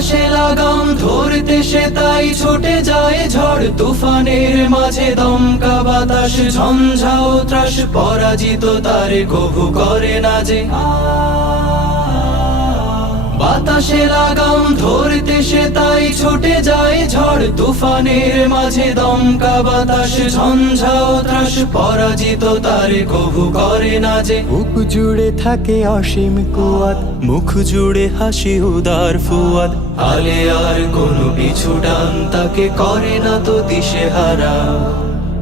বাতাসে লাগাম, ধরতে সে তাই ছুটে যায় ঝড়। তুফানের মাঝে দমকা বাতাস ঝঞ্ঝাও ত্রাস, পরাজিত তারে কভু করে না যে। বাতাসে লাগাম ধরতে সে তাই ছুটে যায় ঝড় তুফানের মাঝে। দমকা বাতাস ঝঞ্ঝাও ত্রাস পরাজিত তারে কভু করে না যে। বুক জুড়ে থাকে অসীম কুয়াত মুখ জুড়ে হাসি উদার ফুয়াদ। আলে আর কোনো পিছু ডান তাকে করে না তো দিশে হারা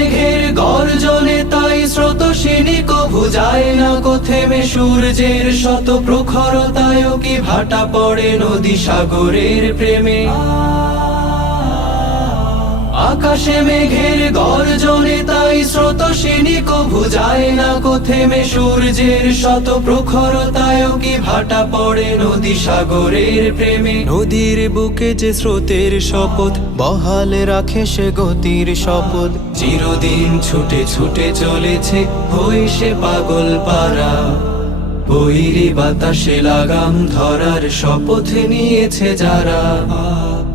মেঘের গর্জনে তাই স্রোতসিনী কভু যায় না কোথেমে সূর্যের শত প্রখরতায় কি ভাটা পড়ে নদী সাগরের প্রেমে? আকাশে মেঘের গর্জনে তাই স্রোতসিনী কভু যায় না কো থেমে সূর্যের শত প্রখরতায় কি ভাটা পড়ে নদী সাগরের প্রেমে। নদীর বুকে যে স্রোতের শপথ, বহাল রাখে সে গতির শপথ। চিরদিন ছুটে ছুটে চলেছে হয়ে সে পাগল পারা বৈরি বাতাসে লাগাম ধরার শপথ নিয়েছে যারা।